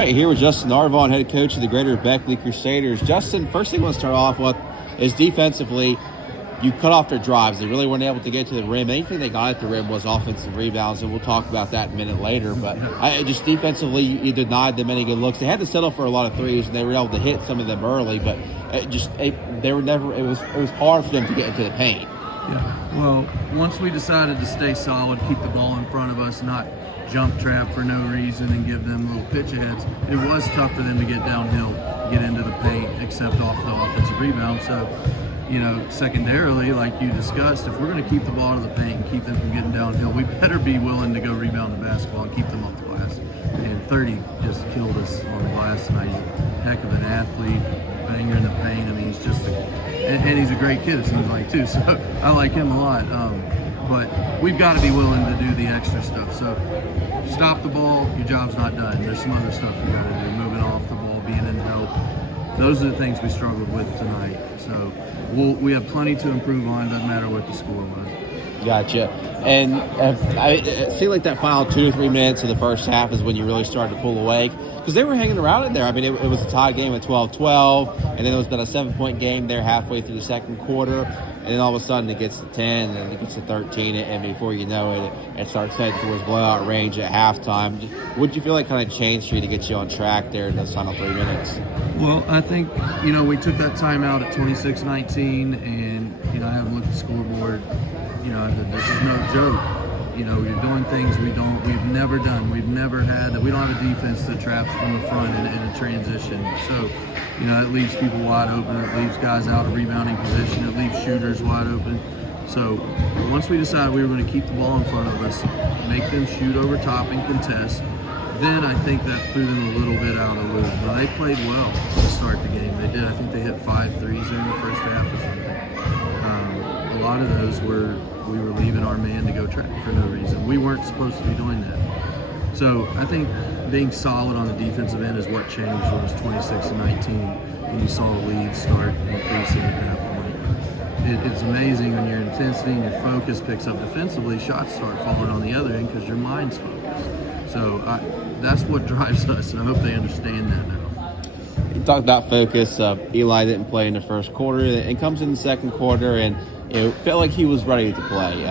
Right here with Justin Arvon, head coach of the Greater Beckley Crusaders. Justin, first thing I want to start off with is defensively, you cut off their drives. They really weren't able to get to the rim. Anything they got at the rim was offensive rebounds, and we'll talk about that a minute later. But just defensively, you denied them any good looks. They had to settle for a lot of threes, and they were able to hit some of them early. But they were never. It was hard for them to get into the paint. Yeah. Well, once we decided to stay solid, keep the ball in front of us, not jump trap for no reason and give them little pitch aheads, it was tough for them to get downhill, get into the paint, except off the offensive rebound. So, secondarily, like you discussed, if we're going to keep the ball to the paint and keep them from getting downhill, we better be willing to go rebound the basketball and keep them off the glass. And 30 just killed us on the glass tonight. He's a heck of an athlete, banger in the paint. I mean, he's just and he's a great kid, it seems like, too. So I like him a lot. But we've got to be willing to do the extra stuff. So stop the ball, your job's not done. There's some other stuff you got to do, moving off the ball, being in help. Those are the things we struggled with tonight. So we have plenty to improve on. Doesn't matter what the score was. Gotcha. And it seemed like that final 2 or 3 minutes of the first half is when you really started to pull away, because they were hanging around in there. I mean, it was a tie game at 12-12, and then it was about a 7-point game there halfway through the second quarter, and then all of a sudden it gets to 10, and it gets to 13, and before you know it, it starts heading towards blowout range at halftime. What did you feel like kind of changed for you to get you on track there in those final 3 minutes? Well, I think, we took that timeout at 26-19, and, I haven't looked at the scoreboard. This is no joke. You're doing things we've never done. We've never had that. We don't have a defense that traps from the front in a transition. So, it leaves people wide open. It leaves guys out of rebounding position. It leaves shooters wide open. So, once we decided we were going to keep the ball in front of us, make them shoot over top and contest, then I think that threw them a little bit out of the loop. But they played well to start the game. They did. I think they hit 5 threes there in the first half or something. A lot of those we were leaving our man to go track for no reason. We weren't supposed to be doing that. So I think being solid on the defensive end is what changed when it was 26-19, and you saw the lead start increasing at that point. It's amazing when your intensity and your focus picks up defensively, shots start falling on the other end because your mind's focused. So that's what drives us, and I hope they understand that now. You talked about focus. Eli didn't play in the first quarter, and comes in the second quarter, and it felt like he was ready to play.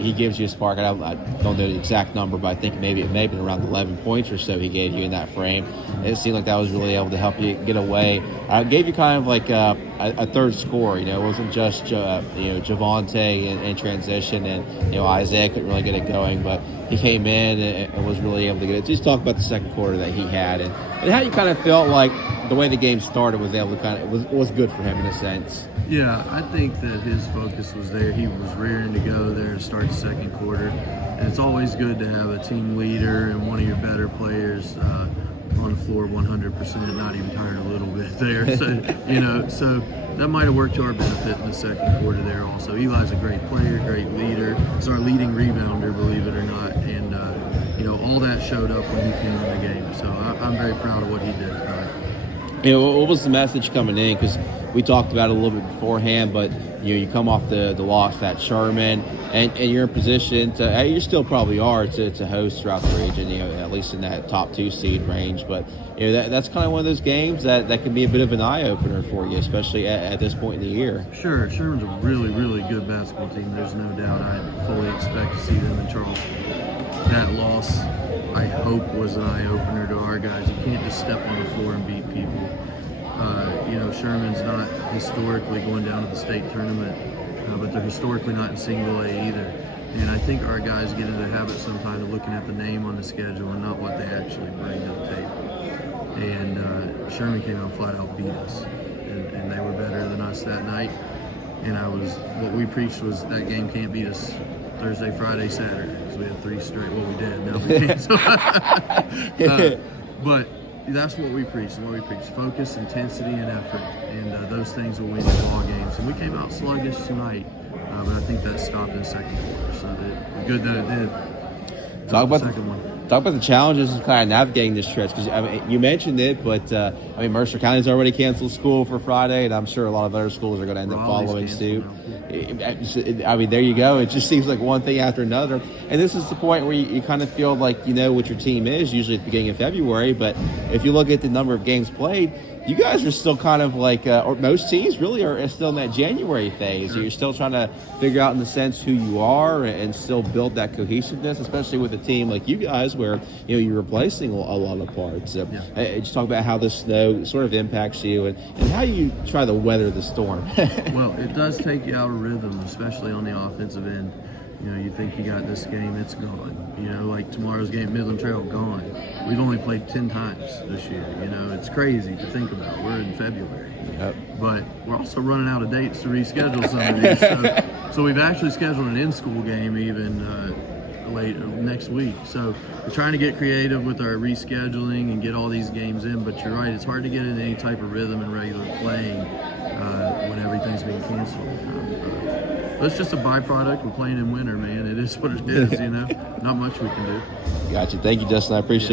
He gives you a spark. I don't know the exact number, but I think maybe it may have been around 11 points or so he gave you in that frame. It seemed like that was really able to help you get away. Gave you kind of like a third score. It wasn't just Javonte in transition, and Isaiah couldn't really get it going, but he came in and was really able to get it. Just talk about the second quarter that he had, and how you kind of felt like the way the game started was able to was good for him in a sense. Yeah, I think that his focus was there. He was rearing to go there to start the second quarter. And it's always good to have a team leader and one of your better players on the floor 100%, not even tired a little bit there. So, so that might have worked to our benefit in the second quarter there also. Eli's a great player, great leader. He's our leading rebounder, believe it or not. And, all that showed up when he came in the game. So I'm very proud of what he did tonight. What was the message coming in? Because we talked about it a little bit beforehand, but you come off the loss at Sherman, and you're in position to, you still probably are, to host throughout the region, at least in that top 2 seed range. But that's kind of one of those games that can be a bit of an eye-opener for you, especially at this point in the year. Sure, Sherman's a really, really good basketball team. There's no doubt. I fully expect to see them in Charleston. That loss, I hope, was an eye-opener to our guys. You can't just step on the floor and beat people. Sherman's not historically going down to the state tournament, but they're historically not in single A either. And I think our guys get into the habit sometimes of looking at the name on the schedule and not what they actually bring to the table. And Sherman came out flat out beat us, and they were better than us that night. And what we preached was that game can't beat us Thursday, Friday, Saturday, because we had 3 straight. Well, we did. Now we can't. But that's what we preach. Focus, intensity, and effort. And those things will win you ball games. And we came out sluggish tonight, but I think that stopped in the second quarter. So good that it did. Talk about Talk about the challenges of kind of navigating this stretch, because I mean, you mentioned it, but I mean, Mercer County's already canceled school for Friday, and I'm sure a lot of other schools are going to end up following suit. I mean, there you go. It just seems like one thing after another, and this is the point where you kind of feel like you know what your team is usually at the beginning of February. But if you look at the number of games played, you guys are still kind of like, or most teams really are still in that January phase. You're still trying to figure out, in the sense, who you are and still build that cohesiveness, especially with a team like you guys where, you know, you're replacing a lot of parts. So, just talk about how the snow sort of impacts you and how you try to weather the storm. Well, it does take you out of rhythm, especially on the offensive end. You know, you think you got this game, it's gone. You know, like tomorrow's game, Midland Trail, gone. We've only played 10 times this year. You know, it's crazy to think about. We're in February. Yep. But we're also running out of dates to reschedule some of these. So we've actually scheduled an in-school game even late next week. So we're trying to get creative with our rescheduling and get all these games in. But you're right, it's hard to get in any type of rhythm and regular playing when everything's being canceled. It's just a byproduct. We're playing in winter, man. It is what it is, you know. Not much we can do. Gotcha. Thank you, Justin. I appreciate it.